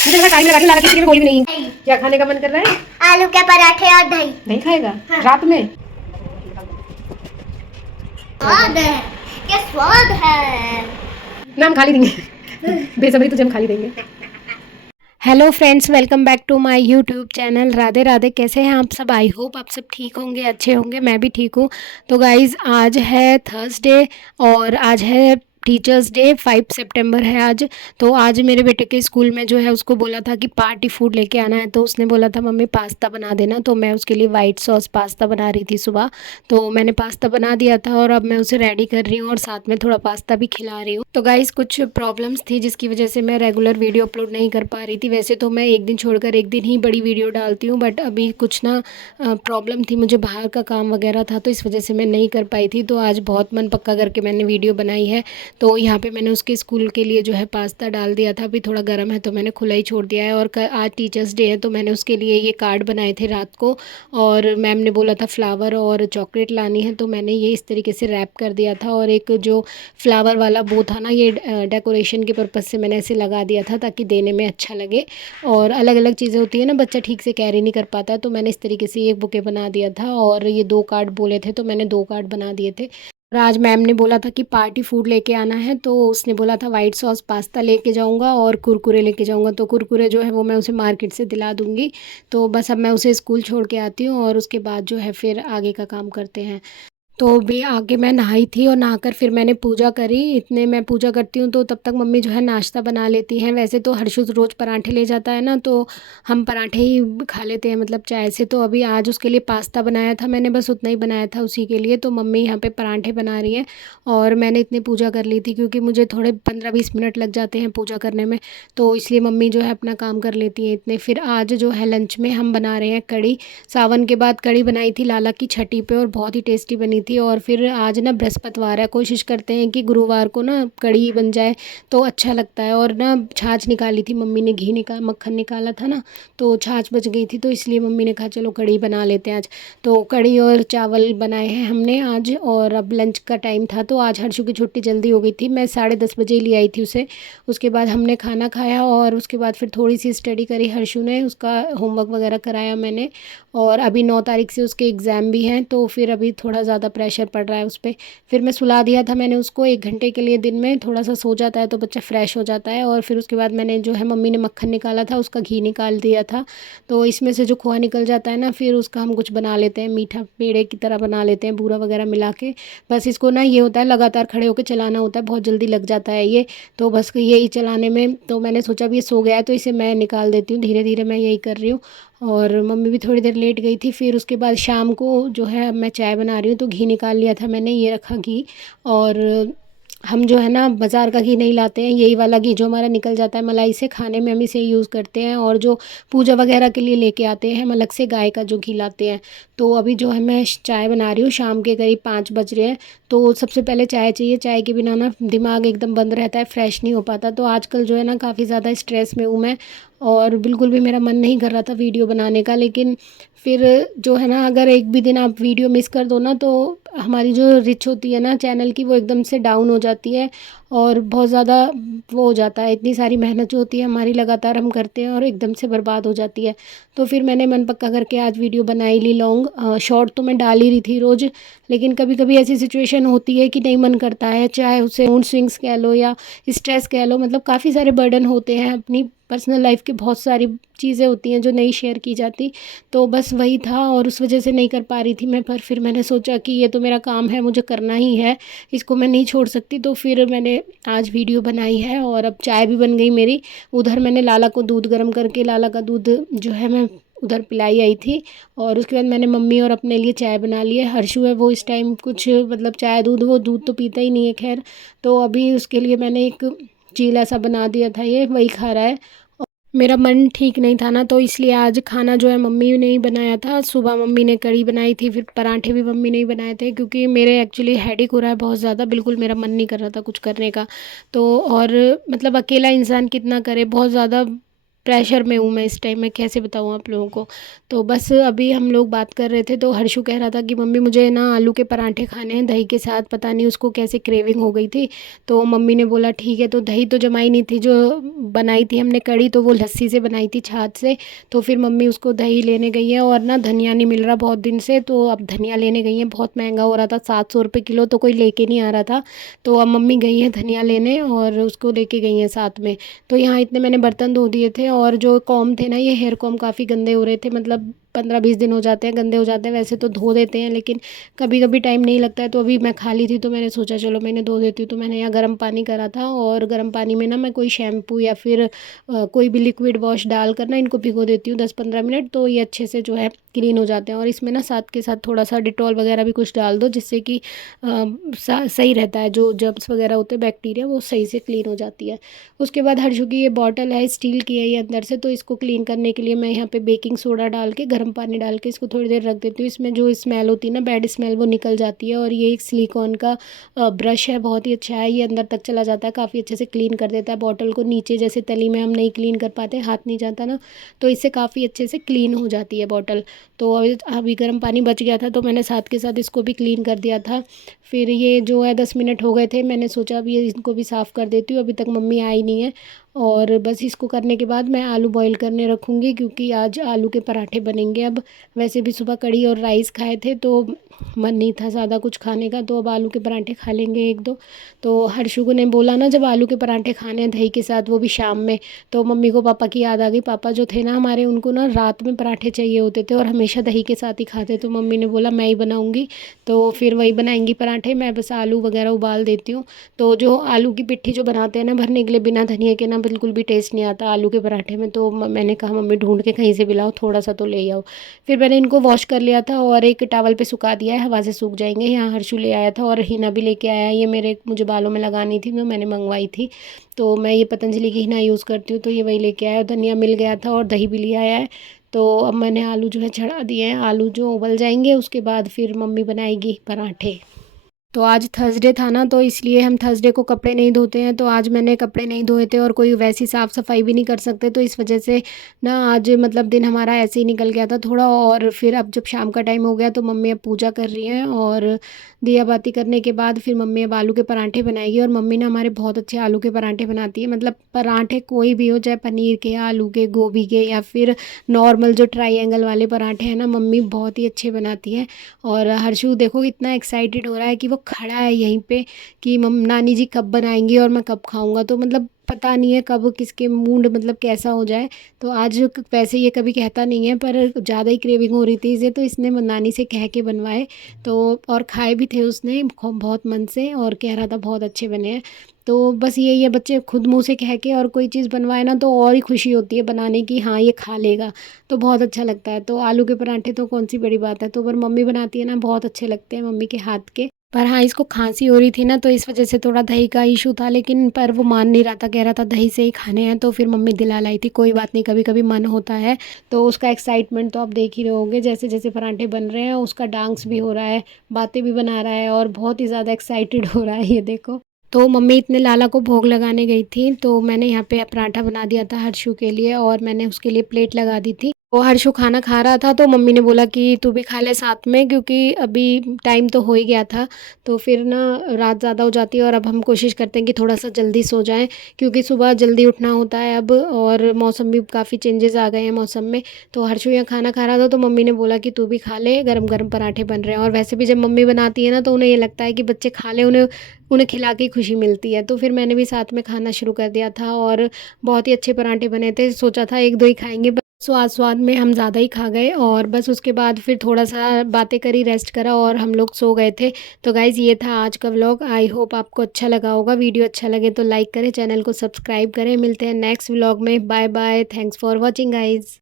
मुझे लगा टाइम लगा के लगा किसी में बोली भी नहीं। क्या खाने का मन कर रहा है? आलू के पराठे और दही। दही खाएगा? रात में? स्वाद है, क्या स्वाद है। ना हम खा ली देंगे बेसब्री तुझे हम खा ली देंगे। Hello friends, welcome back to my YouTube channel. Radhe Radhe. कैसे हैं आप सब? आई होप आप सब ठीक होंगे, अच्छे होंगे। मैं भी ठीक हूँ। तो गाइज़, आज है थर्सडे और आज है टीचर्स डे। 5 सितंबर है आज। तो आज मेरे बेटे के स्कूल में जो है उसको बोला था कि पार्टी फूड लेके आना है। तो उसने बोला था मम्मी पास्ता बना देना। तो मैं उसके लिए वाइट सॉस पास्ता बना रही थी सुबह। तो मैंने पास्ता बना दिया था और अब मैं उसे रेडी कर रही हूँ और साथ में थोड़ा पास्ता भी खिला रही हूँ। तो गाइज़, कुछ प्रॉब्लम्स थी जिसकी वजह से मैं रेगुलर वीडियो अपलोड नहीं कर पा रही थी। वैसे तो मैं एक दिन छोड़कर एक दिन ही बड़ी वीडियो डालती हूँ, बट अभी कुछ ना प्रॉब्लम थी, मुझे बाहर का काम वगैरह था, तो इस वजह से मैं नहीं कर पाई थी। तो आज बहुत मन पक्का करके मैंने वीडियो बनाई है। तो यहाँ पे मैंने उसके स्कूल के लिए जो है पास्ता डाल दिया था। अभी थोड़ा गर्म है तो मैंने खुला ही छोड़ दिया है। और आज टीचर्स डे है तो मैंने उसके लिए ये कार्ड बनाए थे रात को। और मैम ने बोला था फ्लावर और चॉकलेट लानी है, तो मैंने ये इस तरीके से रैप कर दिया था। और एक जो फ्लावर वाला वो था ना, ये डेकोरेशन के पर्पज़ से मैंने ऐसे लगा दिया था ताकि देने में अच्छा लगे। और अलग अलग चीज़ें होती है ना, बच्चा ठीक से कैरी नहीं कर पाता है, तो मैंने इस तरीके से एक बुके बना दिया था। और ये 2 कार्ड बोले थे तो मैंने 2 कार्ड बना दिए थे। और आज मैम ने बोला था कि पार्टी फूड लेके आना है, तो उसने बोला था वाइट सॉस पास्ता लेके जाऊंगा और कुरकुरे लेके जाऊंगा। तो कुरकुरे जो है वो मैं उसे मार्केट से दिला दूंगी। तो बस अब मैं उसे स्कूल छोड़ के आती हूँ और उसके बाद जो है फिर आगे का काम करते हैं। तो भी आगे मैं नहाई थी और नहाकर फिर मैंने पूजा करी। इतने मैं पूजा करती हूँ तो तब तक मम्मी जो है नाश्ता बना लेती हैं। वैसे तो हर्षु रोज़ पराठे ले जाता है ना, तो हम पराठे ही खा लेते हैं मतलब चाय से। तो अभी आज उसके लिए पास्ता बनाया था मैंने, बस उतना ही बनाया था उसी के लिए। तो मम्मी यहाँ पे पराठे बना रही है और मैंने इतनी पूजा कर ली थी क्योंकि मुझे थोड़े 15-20 मिनट लग जाते हैं पूजा करने में। तो इसलिए मम्मी जो है अपना काम कर लेती हैं इतने। फिर आज जो है लंच में हम बना रहे हैं कढ़ी। सावन के बाद कढ़ी बनाई थी लाला की छठी पे और बहुत ही टेस्टी बनी थी। और फिर आज ना बृहस्पतिवार है, कोशिश करते हैं कि गुरुवार को ना कढ़ी बन जाए तो अच्छा लगता है। और ना छाछ निकाली थी मम्मी ने, घी निकाल मक्खन निकाला था ना, तो छाछ बच गई थी, तो इसलिए मम्मी ने कहा चलो कढ़ी बना लेते हैं आज। तो कढ़ी और चावल बनाए हैं हमने आज। और अब लंच का टाइम था तो आज हर्षु की छुट्टी जल्दी हो गई थी, मैं 10:30 बजे ही ले आई थी उसे। उसके बाद हमने खाना खाया और उसके बाद फिर थोड़ी सी स्टडी करी हर्षु ने, उसका होमवर्क वगैरह कराया मैंने। और अभी 9 तारीख से उसके एग्ज़ाम भी हैं, तो फिर अभी थोड़ा ज़्यादा प्रेशर पड़ रहा है उस पर। फिर मैं सुला दिया था मैंने उसको 1 घंटे के लिए, दिन में थोड़ा सा सो जाता है तो बच्चा फ्रेश हो जाता है। और फिर उसके बाद मैंने जो है मम्मी ने मक्खन निकाला था उसका घी निकाल दिया था। तो इसमें से जो खोआ निकल जाता है ना, फिर उसका हम कुछ बना लेते हैं, मीठा पेड़े की तरह बना लेते हैं, बूरा वगैरह मिला के। बस इसको ना ये होता है लगातार खड़े होकर चलाना होता है, बहुत जल्दी लग जाता है ये। तो बस यही चलाने में तो मैंने सोचा भी ये सो गया है तो इसे मैं निकाल देती हूँ, धीरे धीरे मैं यही कर रही हूँ। और मम्मी भी थोड़ी देर लेट गई थी। फिर उसके बाद शाम को जो है मैं चाय बना रही हूँ, तो घी निकाल लिया था मैंने, ये रखा घी। और हम जो है ना बाज़ार का घी नहीं लाते हैं, यही वाला घी जो हमारा निकल जाता है मलाई से, खाने में हम इसे यूज़ करते हैं। और जो पूजा वगैरह के लिए लेके आते हैं हम अलग से गाय का जो घी लाते हैं। तो अभी जो है मैं चाय बना रही हूँ, शाम के करीब 5 बज रहे हैं। तो सबसे पहले चाय चाहिए, चाय के बिना ना दिमाग एकदम बंद रहता है, फ्रेश नहीं हो पाता। तो आजकल जो है ना काफ़ी ज़्यादा स्ट्रेस में हूँ मैं, और बिल्कुल भी मेरा मन नहीं कर रहा था वीडियो बनाने का। लेकिन फिर जो है ना, अगर एक भी दिन आप वीडियो मिस कर दो ना, तो हमारी जो रिच होती है ना चैनल की, वो एकदम से डाउन हो जाती है। और बहुत ज़्यादा वो हो जाता है, इतनी सारी मेहनत जो होती है हमारी लगातार हम करते हैं और एकदम से बर्बाद हो जाती है। तो फिर मैंने मन पक्का करके आज वीडियो बना ही ली। लॉन्ग शॉर्ट तो मैं डाल ही रही थी रोज़, लेकिन कभी कभी ऐसी सिचुएशन होती है कि नहीं मन करता है, चाहे उसे मूड स्विंग्स कह लो या स्ट्रेस कह लो, मतलब काफ़ी सारे बर्डन होते हैं, अपनी पर्सनल लाइफ की बहुत सारी चीज़ें होती हैं जो नहीं शेयर की जाती। तो बस वही था और उस वजह से नहीं कर पा रही थी मैं। पर फिर मैंने सोचा कि ये तो मेरा काम है, मुझे करना ही है, इसको मैं नहीं छोड़ सकती। तो फिर मैंने आज वीडियो बनाई है और अब चाय भी बन गई मेरी। उधर मैंने लाला को दूध गर्म करके, लाला का दूध जो है मैं उधर पिलाई आई थी। और उसके बाद मैंने मम्मी और अपने लिए चाय बना ली है। हर्षु है वो इस टाइम कुछ मतलब चाय दूध, वो दूध तो पीता ही नहीं है खैर। तो अभी उसके लिए मैंने एक चीला सा बना दिया था, ये वही खा रहा है। मेरा मन ठीक नहीं था ना, तो इसलिए आज खाना जो है मम्मी ने ही बनाया था। सुबह मम्मी ने कढ़ी बनाई थी, फिर पराठे भी मम्मी ने ही बनाए थे, क्योंकि मेरे एक्चुअली हेडेक हो रहा है बहुत ज़्यादा, बिल्कुल मेरा मन नहीं कर रहा था कुछ करने का। तो और मतलब अकेला इंसान कितना करे, बहुत ज़्यादा प्रेशर में हूँ मैं इस टाइम, मैं कैसे बताऊँ आप लोगों को। तो बस अभी हम लोग बात कर रहे थे तो हर्षु कह रहा था कि मम्मी मुझे ना आलू के पराठे खाने हैं दही के साथ, पता नहीं उसको कैसे क्रेविंग हो गई थी। तो मम्मी ने बोला ठीक है, तो दही तो जमाई नहीं थी, जो बनाई थी हमने कड़ी तो वो लस्सी से बनाई थी छाछ से। तो फिर मम्मी उसको दही लेने गई है, और ना धनिया नहीं मिल रहा बहुत दिन से, तो अब धनिया लेने गई है। बहुत महंगा हो रहा था, 700 रुपये किलो, तो कोई लेके नहीं आ रहा था। तो अब मम्मी गई है धनिया लेने और उसको लेके गई हैं साथ में। तो यहाँ इतने मैंने बर्तन धो दिए थे, और जो कॉम थे ना, ये हेयर कॉम काफ़ी गंदे हो रहे थे, मतलब 15-20 दिन हो जाते हैं गंदे हो जाते हैं। वैसे तो धो देते हैं, लेकिन कभी कभी टाइम नहीं लगता है। तो अभी मैं खाली थी तो मैंने सोचा चलो मैंने धो देती हूँ। तो मैंने यहाँ गर्म पानी करा था, और गर्म पानी में ना मैं कोई शैम्पू या फिर कोई भी लिक्विड वॉश डाल कर ना इनको भिगो देती हूँ 10-15 मिनट, तो ये अच्छे से जो है क्लीन हो जाते हैं। और इसमें ना साथ के साथ थोड़ा सा डिटॉल वगैरह भी कुछ डाल दो, जिससे कि सही रहता है, जो जर्म्स वगैरह होते हैं बैक्टीरिया वो सही से क्लीन हो जाती है। उसके बाद हर्षु की ये बॉटल है, स्टील की है ये अंदर से, तो इसको क्लीन करने के लिए मैं यहाँ पे बेकिंग सोडा डाल के गर्म पानी डाल के इसको थोड़ी देर रख देती हूँ। इसमें जो स्मेल होती है ना, बैड स्मेल, वो निकल जाती है। और ये एक सिलिकॉन का ब्रश है, बहुत ही अच्छा है, ये अंदर तक चला जाता है, काफ़ी अच्छे से क्लीन कर देता है बॉटल को। नीचे जैसे तली में हम नहीं क्लीन कर पाते, हाथ नहीं जाता ना, तो इससे काफ़ी अच्छे से क्लीन हो जाती है बॉटल। तो अभी गर्म पानी बच गया था तो मैंने साथ के साथ इसको भी क्लीन कर दिया था। फिर ये जो है 10 मिनट हो गए थे, मैंने सोचा अभी ये इनको भी साफ़ कर देती हूँ, अभी तक मम्मी आई नहीं है। और बस इसको करने के बाद मैं आलू बॉईल करने रखूँगी, क्योंकि आज आलू के पराठे बनेंगे। अब वैसे भी सुबह कढ़ी और राइस खाए थे तो मन नहीं था ज़्यादा कुछ खाने का, तो अब आलू के पराठे खा लेंगे एक दो। तो हर्षु को ने बोला ना जब आलू के पराठे खाने हैं दही के साथ, वो भी शाम में, तो मम्मी को पापा की याद आ गई। पापा जो थे ना हमारे, उनको ना रात में पराठे चाहिए होते थे और हमेशा दही के साथ ही खाते। तो मम्मी ने बोला मैं ही बनाऊँगी, तो फिर वही बनाएंगी पराठे, मैं बस आलू वगैरह उबाल देती हूँ। तो जो आलू की पिट्ठी जो बनाते हैं ना भरने के लिए, बिना धनिया के ना बिल्कुल भी टेस्ट नहीं आता आलू के पराठे में। तो मैंने कहा मम्मी ढूंढ के कहीं से भी लाओ, थोड़ा सा तो ले आओ। फिर मैंने इनको वॉश कर लिया था और एक टॉवल पे सुखा दिया है, हवा से सूख जाएंगे। यहाँ हर्षु ले आया था और हिना भी लेके आया है, ये मुझे बालों में लगानी थी तो मैंने मंगवाई थी। तो मैं ये पतंजलि की हिना यूज़ करती हूँ, तो ये वही लेके आया। धनिया मिल गया था और दही भी ले आया है। तो अब मैंने आलू जो है चढ़ा दिए हैं, आलू जो उबल जाएंगे उसके बाद फिर मम्मी बनाएगी पराठे। तो आज थर्सडे था ना, तो इसलिए हम थर्सडे को कपड़े नहीं धोते हैं, तो आज मैंने कपड़े नहीं धोए थे और कोई वैसी साफ़ सफाई भी नहीं कर सकते, तो इस वजह से ना आज मतलब दिन हमारा ऐसे ही निकल गया था थोड़ा। और फिर अब जब शाम का टाइम हो गया तो मम्मी अब पूजा कर रही हैं, और दिया बाती करने के बाद फिर मम्मी अब आलू के पराठे बनाएगी। और मम्मी ना हमारे बहुत अच्छे आलू के पराठे बनाती है, मतलब पराठे कोई भी हो, चाहे पनीर के, आलू के, गोभी के, या फिर नॉर्मल जो ट्रायंगल वाले पराठे हैं ना, मम्मी बहुत ही अच्छे बनाती हैं। और हर्षु देखो इतना एक्साइटेड हो रहा है कि वो खड़ा है यहीं पे कि मम नानी जी कब बनाएंगी और मैं कब खाऊंगा। तो मतलब पता नहीं है कब किसके मूड मतलब कैसा हो जाए। तो आज वैसे ये कभी कहता नहीं है, पर ज़्यादा ही क्रेविंग हो रही थी इसे, तो इसने नानी से कह के बनवाए। तो और खाए भी थे उसने बहुत मन से, और कह रहा था बहुत अच्छे बने हैं। तो बस यही है, बच्चे खुद मुंह से कह के और कोई चीज़ बनवाए ना तो और ही खुशी होती है बनाने की, हाँ ये खा लेगा, तो बहुत अच्छा लगता है। तो आलू के पराठे तो कौन सी बड़ी बात है, तो पर मम्मी बनाती है ना बहुत अच्छे लगते हैं मम्मी के हाथ के। पर हाँ इसको खांसी हो रही थी ना, तो इस वजह से थोड़ा दही का इशू था, लेकिन पर वो मान नहीं रहा था, कह रहा था दही से ही खाने हैं। तो फिर मम्मी दिला लाई थी, कोई बात नहीं, कभी कभी मन होता है। तो उसका एक्साइटमेंट तो आप देख ही रहे होंगे, जैसे जैसे पराठे बन रहे हैं उसका डांस भी हो रहा है, बातें भी बना रहा है, और बहुत ही ज़्यादा एक्साइटेड हो रहा है ये देखो। तो मम्मी इतने लाला को भोग लगाने गई थी, तो मैंने यहाँ पे पराठा बना दिया था हर्षु के लिए, और मैंने उसके लिए प्लेट लगा दी थी। वो हर्षु खाना खा रहा था तो मम्मी ने बोला कि तू भी खा ले साथ में, क्योंकि अभी टाइम तो हो ही गया था। तो फिर ना रात ज़्यादा हो जाती है, और अब हम कोशिश करते हैं कि थोड़ा सा जल्दी सो जाएं, क्योंकि सुबह जल्दी उठना होता है अब, और मौसम भी काफ़ी चेंजेस आ गए हैं मौसम में। तो हर्षु यहाँ खाना खा रहा था तो मम्मी ने बोला कि तू भी खा ले, गरम गरम पराठे बन रहे हैं। और वैसे भी जब मम्मी बनाती है ना तो उन्हें ये लगता है कि बच्चे खा लें, उन्हें उन्हें खिला के खुशी मिलती है। तो फिर मैंने भी साथ में खाना शुरू कर दिया था, और बहुत ही अच्छे पराठे बने थे, सोचा था एक दो ही खाएंगे, स्वाद स्वाद में हम ज़्यादा ही खा गए। और बस उसके बाद फिर थोड़ा सा बातें करी, रेस्ट करा, और हम लोग सो गए थे। तो गाइज़ ये था आज का व्लॉग, आई होप आपको अच्छा लगा होगा। वीडियो अच्छा लगे तो लाइक करें, चैनल को सब्सक्राइब करें। मिलते हैं नेक्स्ट व्लॉग में, bye bye, thanks for watching guys.